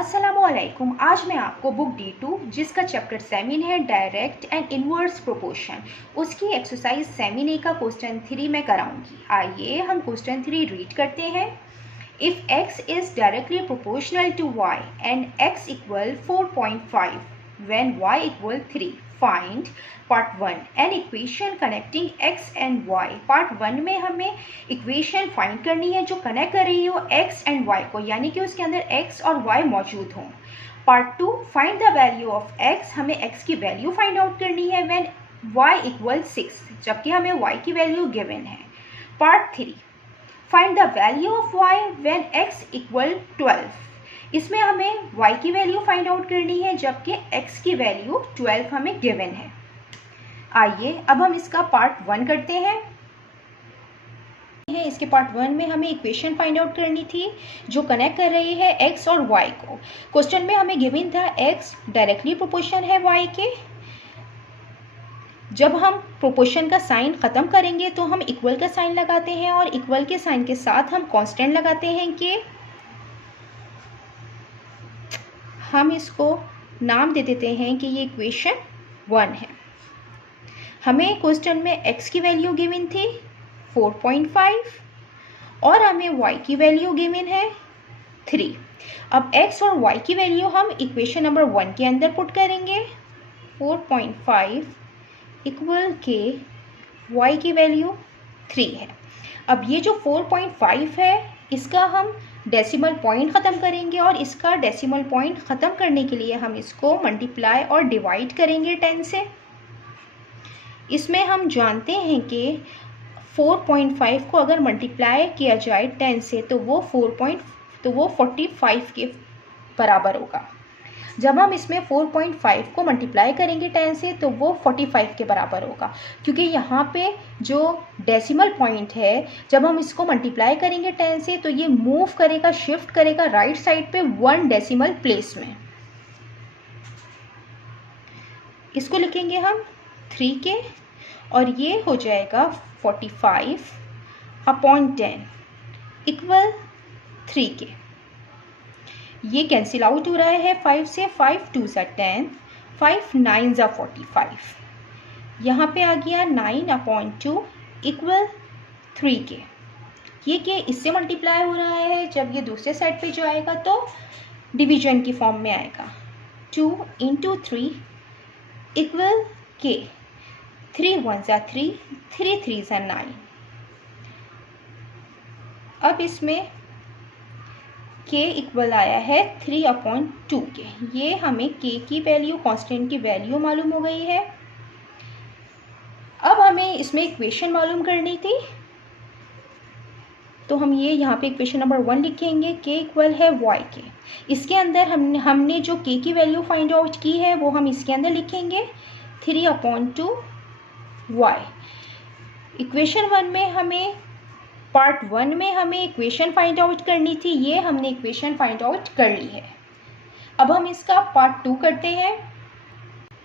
अस्सलामुअलैकुम। आज मैं आपको बुक D2 जिसका चैप्टर 7 है डायरेक्ट एंड इनवर्स प्रोपोर्शन, उसकी एक्सरसाइज 7A का क्वेश्चन 3 में कराऊंगी। आइए हम क्वेश्चन 3 रीड करते हैं। If x is directly proportional to y and x equal 4.5 when y equal 3, find part 1 an equation connecting x and y। Part 1 में हमें equation find करनी है जो कनेक्ट कर रही हो x एंड y को, यानी कि उसके अंदर x और y मौजूद हों। Part 2 find the value of x, हमें x की वैल्यू फाइंड आउट करनी है व्हेन y इक्वल 6, जबकि हमें y की वैल्यू गिवन है। Part 3 find the value of y when x equal 12, इसमें हमें y की वैल्यू फाइंड आउट करनी है जबकि x की वैल्यू 12 हमें गिवन है। आइए अब हम इसका पार्ट 1 करते हैं। इसके पार्ट 1 में हमें इक्वेशन फाइंड आउट करनी थी जो कनेक्ट कर रही है x और y को। क्वेश्चन में हमें गिवन था x डायरेक्टली प्रोपोर्शन है y के। जब हम प्रोपोर्शन का साइन ख़त्म करेंगे तो हम इक्वल का साइन लगाते हैं और इक्वल के साइन के साथ हम कांस्टेंट लगाते हैं कि हम इसको नाम दे देते हैं कि ये इक्वेशन 1 है। हमें क्वेश्चन में x की वैल्यू गिवन थी 4.5 और हमें y की वैल्यू गिवन है 3। अब x और y की वैल्यू हम इक्वेशन नंबर 1 के अंदर पुट करेंगे। 4.5 इक्वल के y की वैल्यू 3 है। अब ये जो 4.5 है इसका हम डेसिमल पॉइंट ख़त्म करेंगे और इसका डेसिमल पॉइंट ख़त्म करने के लिए हम इसको मल्टीप्लाई और डिवाइड करेंगे 10 से। इसमें हम जानते हैं कि 4.5 को अगर मल्टीप्लाई किया जाए 10 से तो वो 45 के बराबर होगा। जब हम इसमें 4.5 को मल्टीप्लाई करेंगे 10 से तो वो 45 के बराबर होगा, क्योंकि यहाँ पे जो डेसिमल पॉइंट है जब हम इसको मल्टीप्लाई करेंगे 10 से तो ये मूव करेगा, शिफ्ट करेगा राइट साइड पे 1 डेसिमल प्लेस में। इसको लिखेंगे हम 3 के और ये हो जाएगा 45/10 इक्वल 3 के। ये कैंसिल आउट हो रहा है 5 से, 5 2 ज़ा 10, 5 9 ज़ा 45। यहाँ पे आ गया 9/2 इक्वल 3 के। ये के इससे मल्टीप्लाई हो रहा है, जब ये दूसरे साइड पे जाएगा तो डिवीजन की फॉर्म में आएगा। 2 × 3 इक्वल के। 3 1 ज़ा 3, 3 3 ज़ा 9। अब इसमें k इक्वल आया है 3/2 के। ये हमें k की वैल्यू, कांस्टेंट की वैल्यू मालूम हो गई है। अब हमें इसमें इक्वेशन मालूम करनी थी तो हम ये यहाँ पे इक्वेशन नंबर 1 लिखेंगे। k इक्वल है y के। इसके अंदर हमने जो k की वैल्यू फाइंड आउट की है वो हम इसके अंदर लिखेंगे 3/2 y। इक्वेशन 1 में हमें, पार्ट 1 में हमें इक्वेशन फाइंड आउट करनी थी, ये हमने इक्वेशन फाइंड आउट कर ली है। अब हम इसका पार्ट 2 करते हैं।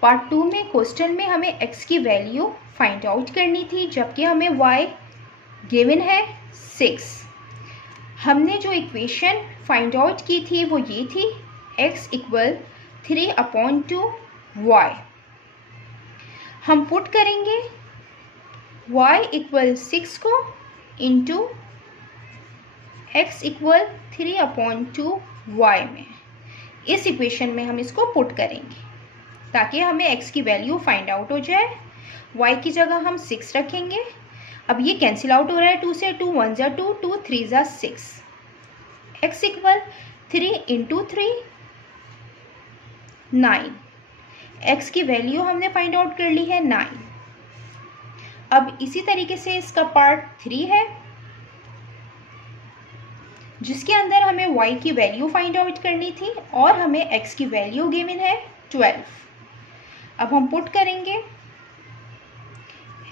पार्ट 2 में क्वेश्चन में हमें x की वैल्यू फाइंड आउट करनी थी जबकि हमें y गिवन है 6। हमने जो इक्वेशन फाइंड आउट की थी वो ये थी x इक्वल 3/2 y। हम पुट करेंगे y इक्वल 6 को इंटू x इक्वल 3/2 y में। इस इक्वेशन में हम इसको पुट करेंगे ताकि हमें x की वैल्यू फाइंड आउट हो जाए। y की जगह हम 6 रखेंगे। अब ये कैंसिल आउट हो रहा है 2 से, 2 1 ज़ा 2, 2 3 ज़ा 6। x equal 3 × 3 9। x की वैल्यू हमने फाइंड आउट कर ली है 9। अब इसी तरीके से इसका पार्ट 3 है जिसके अंदर हमें y की वैल्यू फाइंड आउट करनी थी और हमें x की वैल्यू गिवन है 12। अब हम पुट करेंगे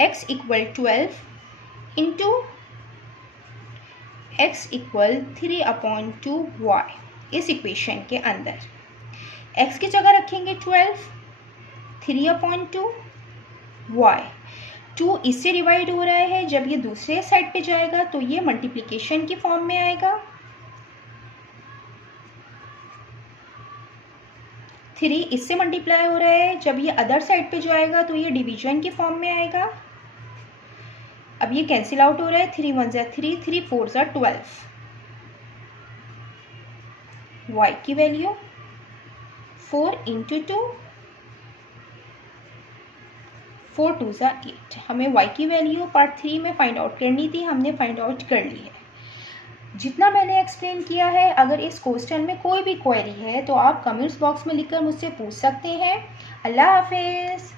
x equal 12 into x equal 3/2 y इस इक्वेशन के अंदर। x की जगह रखेंगे 12, 3/2 y। 2 इससे डिवाइड हो रहा है, जब ये दूसरे साइड पे जाएगा तो ये मल्टीप्लिकेशन की फॉर्म में आएगा। 3 इससे मल्टीप्लाई हो रहा है, जब ये अदर साइड पे जाएगा तो ये डिवीजन की फॉर्म में आएगा। अब ये कैंसिल आउट हो रहा है, 3 1 ज़ा 3, 3 4 ज़ा 12। y की वैल्यू 4 इंटू 2, 4 2 ज़ा 8। हमें y की वैल्यू पार्ट 3 में फाइंड आउट करनी थी, हमने फाइंड आउट कर ली है। जितना मैंने एक्सप्लेन किया है, अगर इस क्वेश्चन में कोई भी क्वेरी है तो आप कमेंट्स बॉक्स में लिखकर मुझसे पूछ सकते हैं। अल्लाह हाफिज़।